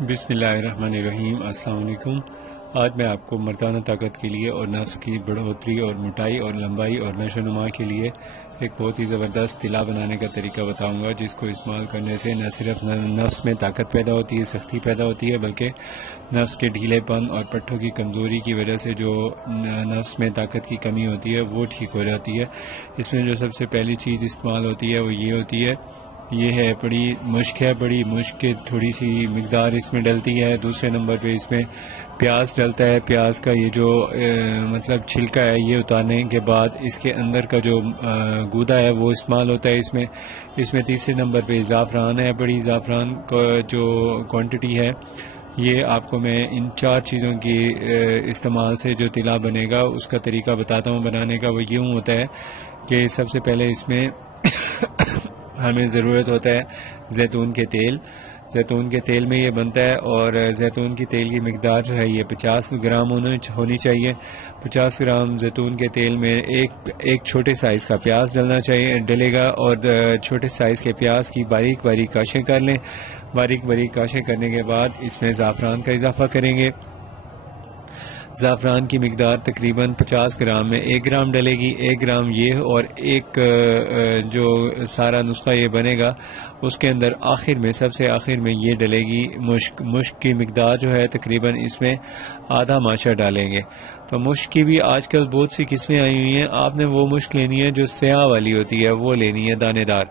بسم اللہ الرحمن الرحیم۔ السلام علیکم۔ آج میں آپ کو مردانہ طاقت کے لیے اور نفس کی بڑھوتری اور موٹائی اور لمبائی اور نشو و نما کے لیے ایک بہت ہی زبردست تلا بنانے کا طریقہ بتاؤں گا، جس کو استعمال کرنے سے نہ صرف نفس میں طاقت پیدا ہوتی ہے، سختی پیدا ہوتی ہے، بلکہ نفس کے ڈھیلے پن اور پٹھوں کی کمزوری کی وجہ سے جو نفس میں طاقت کی کمی ہوتی ہے وہ ٹھیک ہو جاتی ہے۔ اس میں جو سب سے پہلی چیز استعمال ہوتی ہے وہ یہ ہوتی ہے، یہ ہے بڑی مشک کی تھوڑی سی مقدار اس میں ڈلتی ہے۔ دوسرے نمبر پہ اس میں پیاز ڈلتا ہے۔ پیاز کا یہ جو مطلب چھلکا ہے، یہ اتارنے کے بعد اس کے اندر کا جو گودا ہے وہ استعمال ہوتا ہے اس میں تیسرے نمبر پہ زعفران ہے۔ بڑی زعفران کا جو کوانٹٹی ہے، یہ آپ کو میں ان 4 چیزوں کی استعمال سے جو تلا بنے گا اس کا طریقہ بتاتا ہوں بنانے کا۔ وہ یوں ہوتا ہے کہ سب سے پہلے اس میں ہمیں ضرورت ہوتا ہے زیتون کے تیل۔ زیتون کے تیل میں یہ بنتا ہے، اور زیتون کی تیل کی مقدار جو ہے یہ 50 گرام ہونی چاہیے۔ 50 گرام زیتون کے تیل میں ایک چھوٹے سائز کا پیاز ڈلے گا، اور چھوٹے سائز کے پیاز کی باریک کاشیں کر لیں۔ باریک کاشیں کرنے کے بعد اس میں زعفران کا اضافہ کریں گے۔ زعفران کی مقدار تقریباً 50 گرام میں 1 گرام ڈلے گی۔ 1 گرام یہ، اور ایک جو سارا نسخہ یہ بنے گا اس کے اندر سب سے آخر میں یہ ڈلے گی مشک کی مقدار جو ہے تقریباً اس میں آدھا ماشا ڈالیں گے۔ تو مشک کی بھی آج کل بہت سی قسمیں آئی ہوئی ہیں۔ آپ نے وہ مشک لینی ہے جو سیاہ والی ہوتی ہے، وہ لینی ہے دانے دار،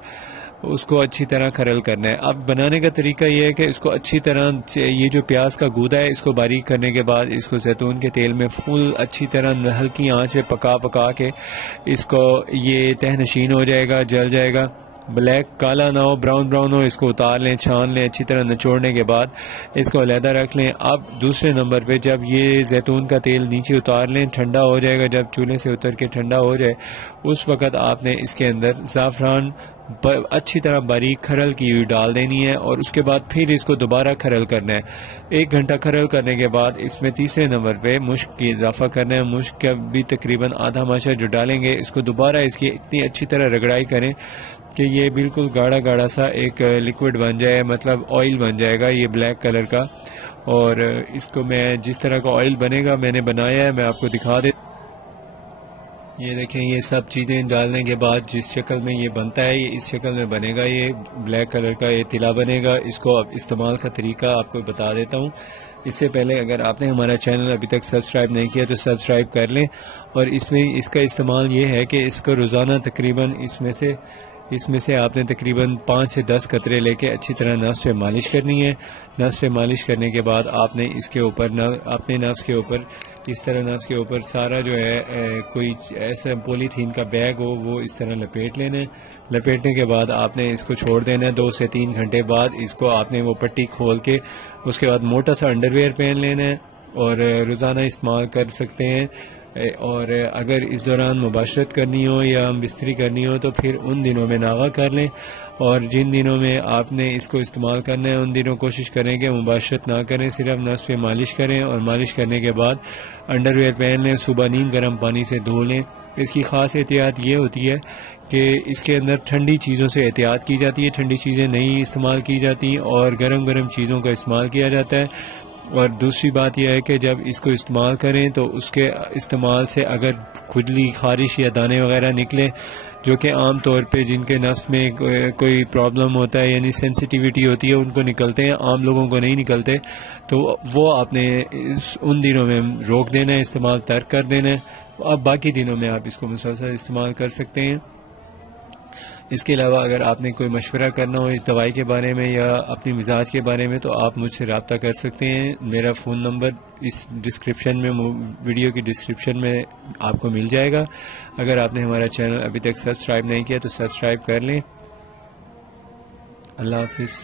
اس کو اچھی طرح کھرل کرنا ہے۔ اب بنانے کا طریقہ یہ ہے کہ اس کو اچھی طرح یہ جو پیاز کا گودا ہے اس کو باریک کرنے کے بعد اس کو زیتون کے تیل میں اچھی طرح ہلکی آنچ پہ پکا کے اس کو یہ تہ نشین ہو جائے گا، جل جائے گا، بلیک کالا نہ ہو، براؤن ہو۔ اس کو اتار لیں، چھان لیں، اچھی طرح نچوڑنے کے بعد اس کو علیحدہ رکھ لیں۔ اب دوسرے نمبر پہ جب یہ زیتون کا تیل نیچے اتار لیں، ٹھنڈا ہو جائے گا، جب چولہے سے اتر کے ٹھنڈا ہو جائے اس وقت آپ نے اس کے اندر زعفران اچھی طرح باریک کھرل کی ہوئی ڈال دینی ہے، اور اس کے بعد پھر اس کو دوبارہ کھرل کرنا ہے۔ 1 گھنٹہ کھرل کرنے کے بعد اس میں تیسرے نمبر پہ مشک کی اضافہ کرنا ہے۔ مشک کا بھی تقریباً آدھا ماشا جو ڈالیں گے، اس کو دوبارہ اس کی اتنی اچھی طرح رگڑائی کریں کہ یہ بالکل گاڑھا سا ایک لیکوڈ بن جائے، مطلب آئل بن جائے گا یہ بلیک کلر کا۔ اور اس کو میں جس طرح کا آئل بنے گا میں نے بنایا ہے، میں آپ کو دکھا دے۔ یہ دیکھیں، یہ سب چیزیں ڈالنے کے بعد جس شکل میں یہ بنتا ہے، یہ اس شکل میں بنے گا، یہ بلیک کلر کا یہ تلا بنے گا۔ اس کو اب استعمال کا طریقہ آپ کو بتا دیتا ہوں۔ اس سے پہلے اگر آپ نے ہمارا چینل ابھی تک سبسکرائب نہیں کیا تو سبسکرائب کر لیں، اور اس کا استعمال یہ ہے کہ اس کو روزانہ تقریباً اس میں سے آپ نے تقریباً 5 سے 10 قطرے لے کے اچھی طرح نفس پہ مالش کرنی ہے۔ نفس پہ مالش کرنے کے بعد آپ نے اس کے اوپر اپنے نفس کے اوپر اس طرح نفس کے اوپر سارا جو ہے کوئی ایسا پولی تھین کا بیگ ہو وہ اس طرح لپیٹ لینا ہے۔ لپیٹنے کے بعد آپ نے اس کو چھوڑ دینا ہے۔ 2 سے 3 گھنٹے بعد اس کو آپ نے وہ پٹی کھول کے اس کے بعد موٹا سا انڈر ویئر پہن لینا ہے، اور روزانہ استعمال کر سکتے ہیں۔ اور اگر اس دوران مباشرت کرنی ہو یا بستری کرنی ہو تو پھر ان دنوں میں ناغہ کر لیں، اور جن دنوں میں آپ نے اس کو استعمال کرنا ہے ان دنوں کوشش کریں کہ مباشرت نہ کریں، صرف نفس پہ مالش کریں، اور مالش کرنے کے بعد انڈر ویئر پہن لیں۔ صبح نیم گرم پانی سے دھو لیں۔ اس کی خاص احتیاط یہ ہوتی ہے کہ اس کے اندر ٹھنڈی چیزوں سے احتیاط کی جاتی ہے، ٹھنڈی چیزیں نہیں استعمال کی جاتی، اور گرم چیزوں کا استعمال کیا جاتا ہے۔ اور دوسری بات یہ ہے کہ جب اس کو استعمال کریں تو اس کے استعمال سے اگر کھجلی، خارش یا دانے وغیرہ نکلے، جو کہ عام طور پہ جن کے نفس میں کوئی پرابلم ہوتا ہے یعنی سینسیٹیوٹی ہوتی ہے ان کو نکلتے ہیں، عام لوگوں کو نہیں نکلتے، تو وہ آپ نے ان دنوں میں روک دینا ہے، استعمال ترک کر دینا ہے۔ اب باقی دنوں میں آپ اس کو مسلسل استعمال کر سکتے ہیں۔ اس کے علاوہ اگر آپ نے کوئی مشورہ کرنا ہو اس دوائی کے بارے میں یا اپنی مزاج کے بارے میں تو آپ مجھ سے رابطہ کر سکتے ہیں۔ میرا فون نمبر اس ڈسکرپشن میں، ویڈیو کی ڈسکرپشن میں آپ کو مل جائے گا۔ اگر آپ نے ہمارا چینل ابھی تک سبسکرائب نہیں کیا تو سبسکرائب کر لیں۔ اللہ حافظ۔